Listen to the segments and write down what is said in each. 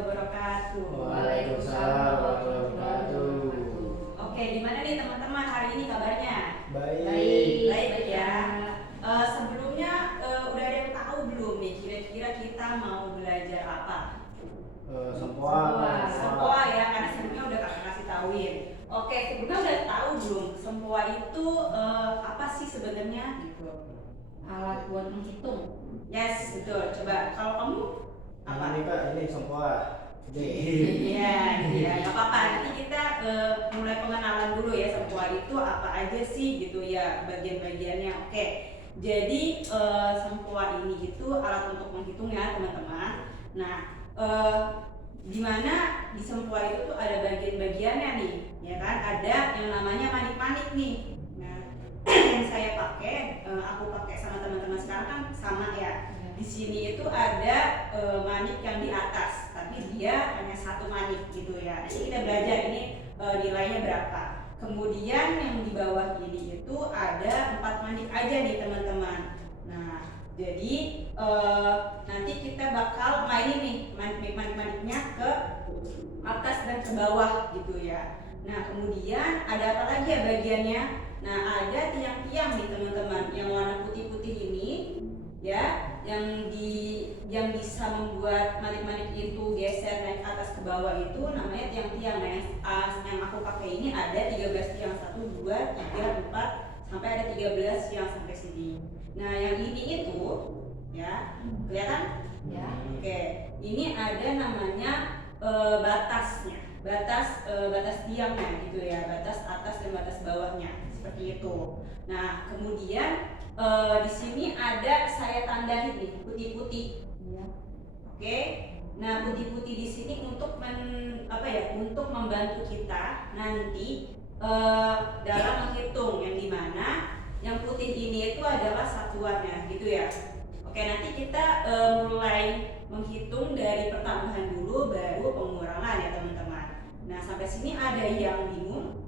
wabarakatuh. Waalaikumsalam warahmatullahi wabarakatuh. Oke, gimana nih teman-teman hari ini kabarnya? Baik. Baik ya. Sebelumnya udah ada yang tahu belum nih kira-kira kita mau belajar apa? Sempoa ya, karena sebelumnya udah kakak kasih tauin. Oke, sebelumnya udah tahu belum sempoa itu apa sih sebenarnya gitu? Alat buat menghitung. Yes, betul. Coba kalau kamu apa? Ini Kak, ini sempoa. Iya, nggak apa-apa. Nanti kita mulai pengenalan dulu ya sempoa itu apa aja sih gitu ya bagian-bagiannya. Oke, jadi sempoa ini itu alat untuk menghitung ya teman-teman. Nah, di mana di sempoa itu tuh ada bagian-bagiannya nih, ya kan? Ada yang namanya manik-manik nih. Nah, yang saya pakai, aku pakai sama teman-teman sekarang kan sama ya. Di sini itu ada manik yang di atas, tapi dia hanya satu manik gitu ya. Nanti kita belajar ini nilainya berapa. Kemudian yang di bawah ini itu ada 4 manik aja nih teman-teman. Nah, jadi nanti kita bakal mainin nih manik-maniknya ke atas dan ke bawah gitu ya. Nah, kemudian ada apa lagi ya bagiannya? Nah, ada tiang-tiang nih teman-teman yang warna putih-putih ini ya, yang bisa membuat manik-manik itu geser naik atas ke bawah itu namanya tiang-tiang. Nah, yang aku pakai ini ada 13 tiang, 1, 2, 3, 4 sampai ada 13 yang sampai sini. Nah, yang ini itu ya, kelihatan? Ya. Oke, ini ada namanya batasnya, batas tiangnya gitu ya, batas atas dan batas bawahnya seperti itu. Nah, kemudian di sini ada saya tandain nih putih-putih. Ya. Oke. Nah, putih-putih di sini untuk untuk membantu kita nanti dalam menghitung yang dimana yang putih ini itu adalah satuannya gitu ya. Oke, nanti kita mulai menghitung dari pertambahan dulu baru pengurangan ya teman-teman. Nah, sampai sini ada yang bingung?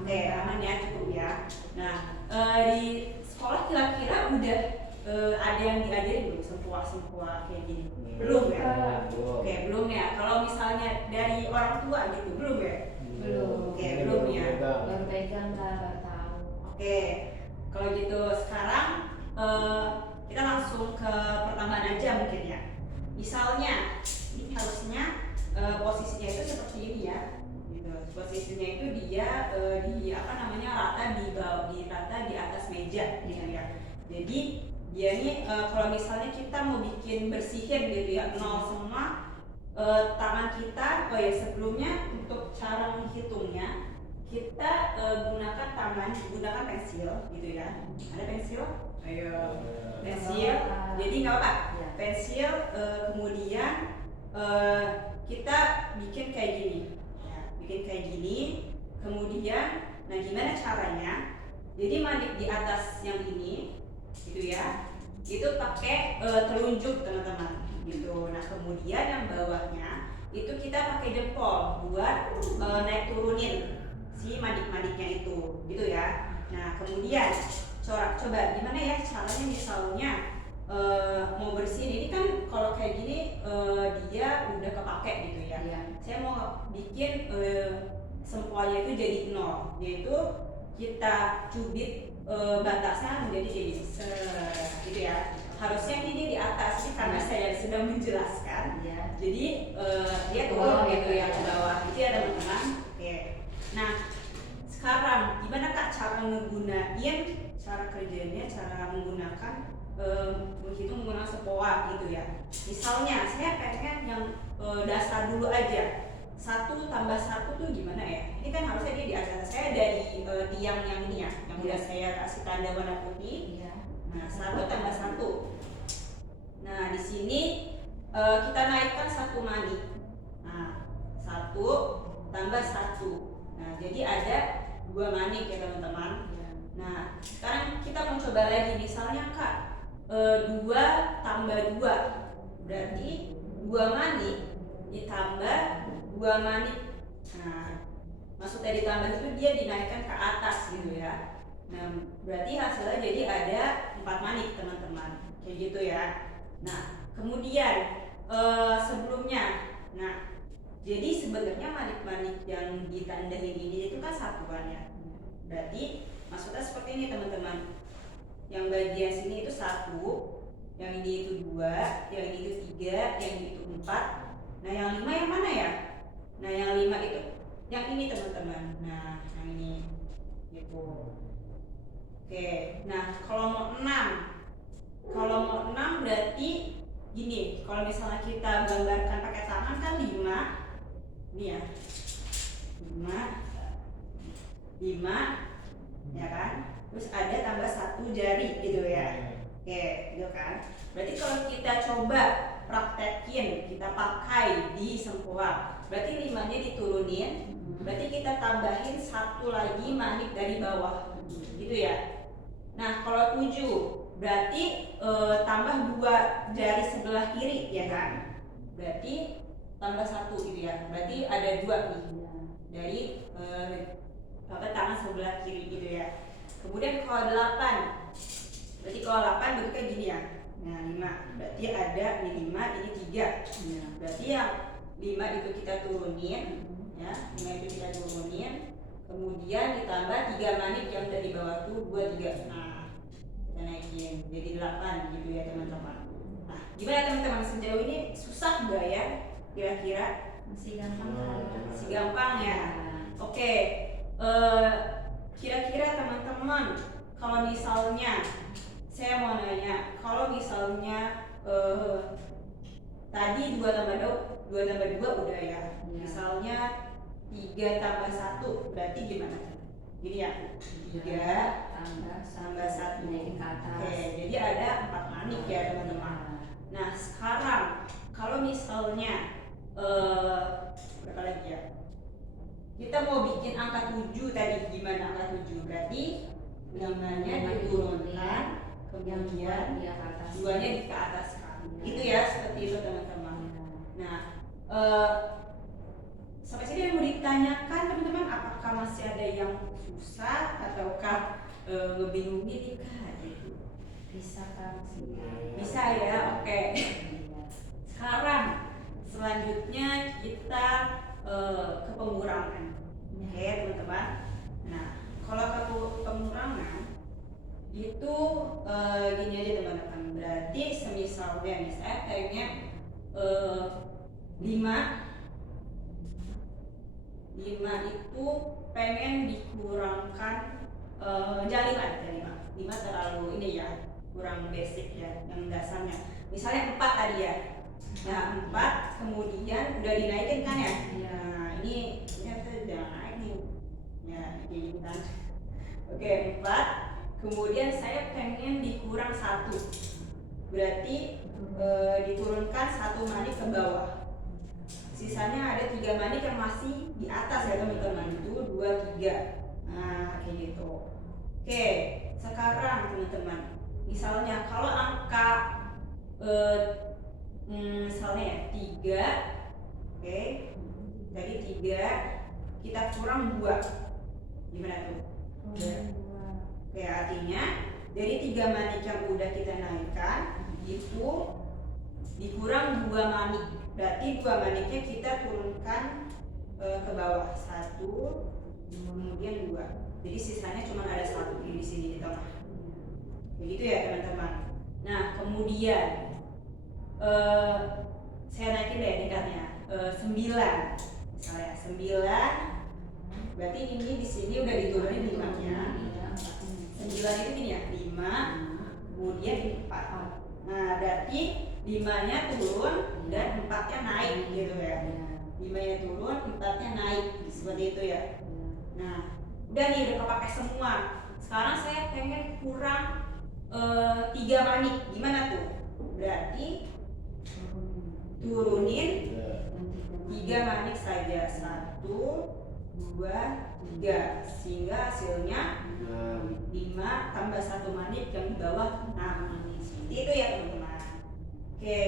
Oke, aman ya, cukup ya. Nah, di sekolah kira-kira udah ada yang diajarin belum sempoa kayak gini? Belum ya? Oke, belum ya. Kalau misalnya dari orang tua gitu, belum ya? Belum. Oke, belum ya. Baru pegang Kak, baru tahu. Oke, kalau gitu sekarang kita langsung ke pertambahan aja mungkin ya. Misalnya, ini harusnya posisinya itu seperti ini ya. Gitu. Posisinya itu dia rata di atas meja gitu ya. Jadi dia ini kalau misalnya kita mau bikin bersihin gitu ya, nol semua tangan kita. Sebelumnya untuk cara menghitungnya kita gunakan pensil gitu ya. Ada pensil? Ayo, pensil. Jadi nggak apa, pensil. Kemudian kita bikin kayak gini, ya, Kemudian, nah gimana caranya? Jadi manik di atas yang ini, gitu ya, itu pakai telunjuk teman-teman, gitu. Nah kemudian yang bawahnya itu kita pakai jempol buat naik turunin si manik-maniknya itu, gitu ya. Nah kemudian coba gimana ya caranya misalnya mau bersihin ini kan kalau kayak gini dia udah kepake gitu ya. Iya. Saya mau bikin sempoanya itu jadi 0, yaitu kita cubit batasnya menjadi gini, gitu ya. Harusnya ini di atas sih karena saya sedang menjelaskan. Ya. Jadi dia turun gitu ya ke bawah, gitu ya teman-teman. Oke. Nah sekarang gimana Kak cara kerjanya, cara menggunakan menghitung menggunakan sempoa gitu ya. Misalnya saya pengen yang dasar dulu aja. 1 tambah 1 tuh gimana ya? Ini kan harusnya dia di atas. Saya dari tiang yang ini ya, yang udah saya kasih tanda warna putih. Iya. Nah, 1 tambah 1. Nah, di sini kita naikkan 1 manik. Nah, 1 tambah 1. Nah, jadi ada 2 manik ya teman-teman. Nah, sekarang kita mau coba lagi. Misalnya Kak, 2 tambah 2 berarti 2 manik ditambah 2 manik. Nah, maksudnya ditambah itu dia dinaikkan ke atas gitu ya. Nah, berarti hasilnya jadi ada 4 manik teman-teman, kayak gitu ya. Nah, kemudian sebelumnya Nah, jadi sebenarnya manik-manik yang ditandain ini itu kan satuan ya. Berarti maksudnya seperti ini teman-teman. Yang bagian sini itu 1, yang ini itu 2, yang ini itu 3, yang ini itu 4. Nah, yang 5 yang mana ya? Nah, yang 5 itu yang ini teman-teman. Nah, yang ini gitu. Oke, nah kalau mau 6 berarti gini, kalau misalnya kita gambarkan pakai tangan kan 5, ini ya 5 ya kan, terus ada tambah 1 jari gitu ya. Oke, gitu kan. Berarti kalau kita coba praktekin, kita pakai di sempoa, berarti 5-nya diturunin, berarti kita tambahin 1 lagi manik dari bawah gitu ya. Nah, kalau 7 berarti tambah 2 jari sebelah kiri ya kan, berarti tambah 1 gitu ya, berarti ada 2 nih dari tangan sebelah kiri gitu ya. Kemudian kalau 8 berarti kalau 8 bentuknya gini ya. Nah, 5 berarti ada ini 5, ini 3. Nah, berarti yang 5 itu kita turunin ya, 5 itu kita turunin, kemudian ditambah 3 manik yang dari bawah tuh 2, 3. Nah, kita naikin jadi 8 gitu ya teman-teman. Nah, gimana teman-teman, sejauh ini susah nggak ya kira-kira? Masih gampang kali. Masih gampang ya. Oke, kira-kira teman-teman, kalau misalnya saya mau nanya, kalau misalnya tadi 2 tambah 2 udah ya. Misalnya 3 tambah 1 berarti gimana? Gini ya, 3 tambah 1 naik ke atas. Oke, jadi ada 4 manik ya teman-teman. Nah, sekarang kalau misalnya berapa lagi ya? Kita mau bikin angka 7 tadi, gimana angka 7? Berarti 5-nya diturunkan, kemudian 2-nya di ke atas kan. Itu ya, seperti itu teman-teman. Nah, sampai sini yang mau ditanyakan teman-teman, apakah masih ada yang susah ataukah ngebingungin nih kak gitu? Bisa kan? Bisa ya, oke. Sekarang selanjutnya kita ke pengurangan. Oke teman-teman. Nah, kalau ke pengurangan itu gini aja teman-teman. Berarti semisalnya nih saya kayaknya 5 itu pengen dikurangkan jangan 5 terlalu ini ya, kurang basic ya, yang dasarnya. Misalnya 4 tadi ya. Nah, 4 kemudian udah dinaikin kan ya? Nah, ini ternyata udah naik nih. Ya, ini kan. Oke, 4. Kemudian saya pengen dikurang 1. Berarti diturunkan 1 manik ke bawah. Sisanya ada 3 manik yang masih di atas ya teman-teman. Itu 2, 3. Nah, kayak gitu. Oke, sekarang teman-teman, misalnya kalau angka misalnya ya 3, oke, tadi 3 kita kurang 2, gimana tuh? Oke, artinya dari 3 manik yang udah kita naikkan itu dikurang 2 manik, berarti 2 maniknya kita turunkan ke bawah, 1 kemudian 2, jadi sisanya cuma ada 1 di sini di tengah. Begitu ya teman-teman. Nah, kemudian saya naikin deh tingkatnya 9 misalnya 9, berarti ini di sini udah diturunin 5-nya. 9 itu gini ya, 5 kemudian 4. Nah, berarti 5-nya turun dan 4-nya naik gitu ya. 5-nya turun, 4-nya naik seperti itu ya. Nah, udah nih, udah kepake semua. Sekarang saya pengen kurang 3 manik, gimana tuh? Berarti turunin 3 manik saja, 1, 2, 3, sehingga hasilnya 5 tambah 1 manik yang di bawah 6. Itu ya teman-teman. Oke,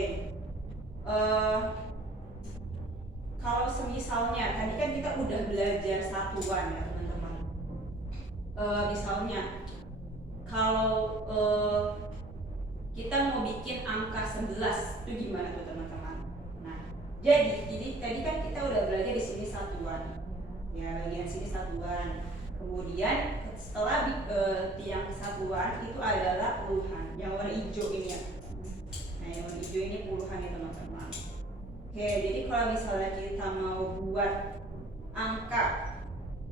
kalau semisalnya tadi kan kita udah belajar satuan ya teman-teman. Misalnya kalau kita mau bikin angka 11 itu gimana tuh teman-teman? Nah, Jadi tadi kan kita udah belajar di sini satuan, ya bagian sini satuan. Kemudian setelah tiang satuan itu adalah puluhan, yang warna hijau ini ya. Nah yang warna hijau ini puluhan ya teman-teman. Oke, jadi kalau misalnya kita mau buat angka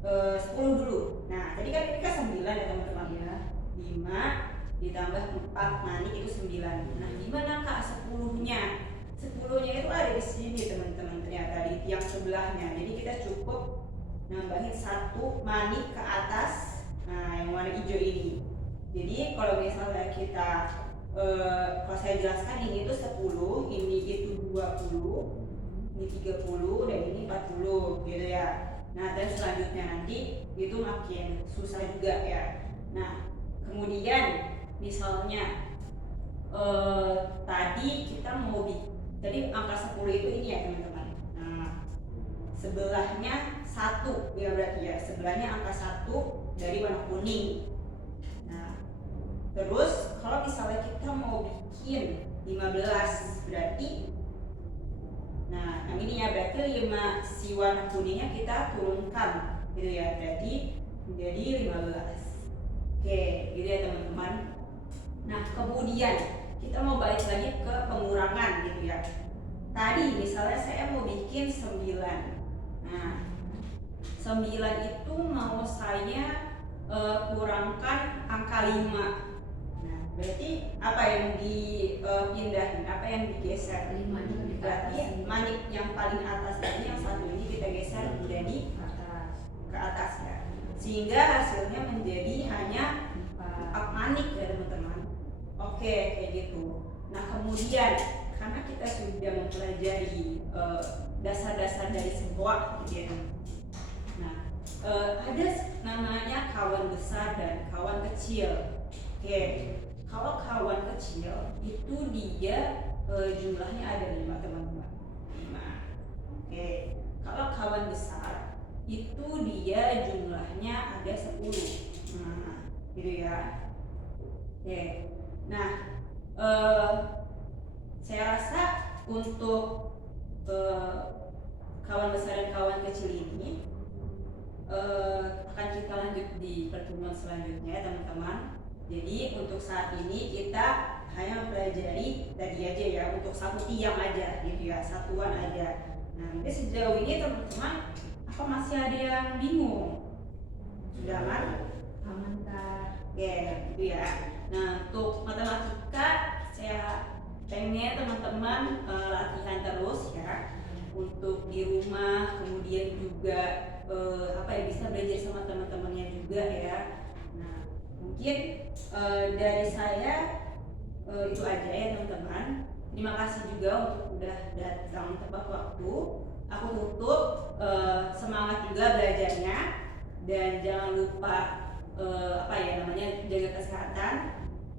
10 dulu. Nah tadi kan ini kan 9 ya teman-teman ya. 5 ditambah 4 manik itu 9. Nah gimana kak 10-nya? 10-nya itu ada di sini teman-teman, ternyata di tiang sebelahnya. Jadi kita cukup nambahin 1 manik ke atas. Nah yang warna hijau ini. Jadi kalau misalnya kita kalau saya jelaskan ini itu 10, ini itu 20, ini 30 dan ini 40 gitu ya. Nah dan selanjutnya nanti itu makin susah juga ya. Nah kemudian misalnya tadi kita mau tadi angka 10 itu ini ya teman-teman. Nah sebelahnya 1 ya berarti ya, sebelahnya angka 1 dari warna kuning. Nah terus kalau misalnya kita mau bikin 15 berarti nah yang ini ya berarti 5 si warna kuningnya kita turunkan gitu ya, berarti menjadi 15. Oke gitu ya teman-teman. Nah kemudian kita mau balik lagi ke pengurangan gitu ya. Tadi misalnya saya mau bikin 9. Nah 9 itu mau saya kurangkan angka 5. Nah berarti apa yang dipindahin, apa yang digeser? 5 juga di Berarti manik yang paling atas tadi yang 1 ini kita geser jadi ke atas ya, sehingga hasilnya menjadi hanya 4 manik ya teman-teman. Oke kayak gitu. Nah kemudian karena kita sudah mempelajari dasar-dasar dari sempoa gitu ya. Nah ada namanya kawan besar dan kawan kecil. Oke, kalau kawan kecil itu dia jumlahnya ada 5 teman-teman. 5. Oke, kalau kawan besar itu dia jumlahnya ada 10. Nah, gitu ya. Oke. Nah, saya rasa untuk kawan besar dan kawan kecil ini akan kita lanjut di pertemuan selanjutnya ya teman-teman. Jadi untuk saat ini kita hanya mempelajari tadi aja ya, untuk 1 tiang aja gitu ya, satuan aja. Nah mungkin sejauh ini teman-teman apa masih ada yang bingung? Sudah aman? Aman kak. Oke gitu ya. Nah untuk matematika saya pengen teman-teman latihan terus ya, untuk di rumah, kemudian juga bisa belajar sama teman-temannya juga ya. Nah mungkin dari saya itu aja ya teman-teman. Terima kasih juga untuk udah datang tepat waktu. Aku tutup, semangat juga belajarnya dan jangan lupa jaga kesehatan.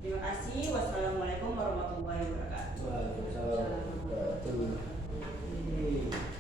Terima kasih. Wassalamualaikum warahmatullahi wabarakatuh. Waalaikumsalam warahmatullahi wabarakatuh.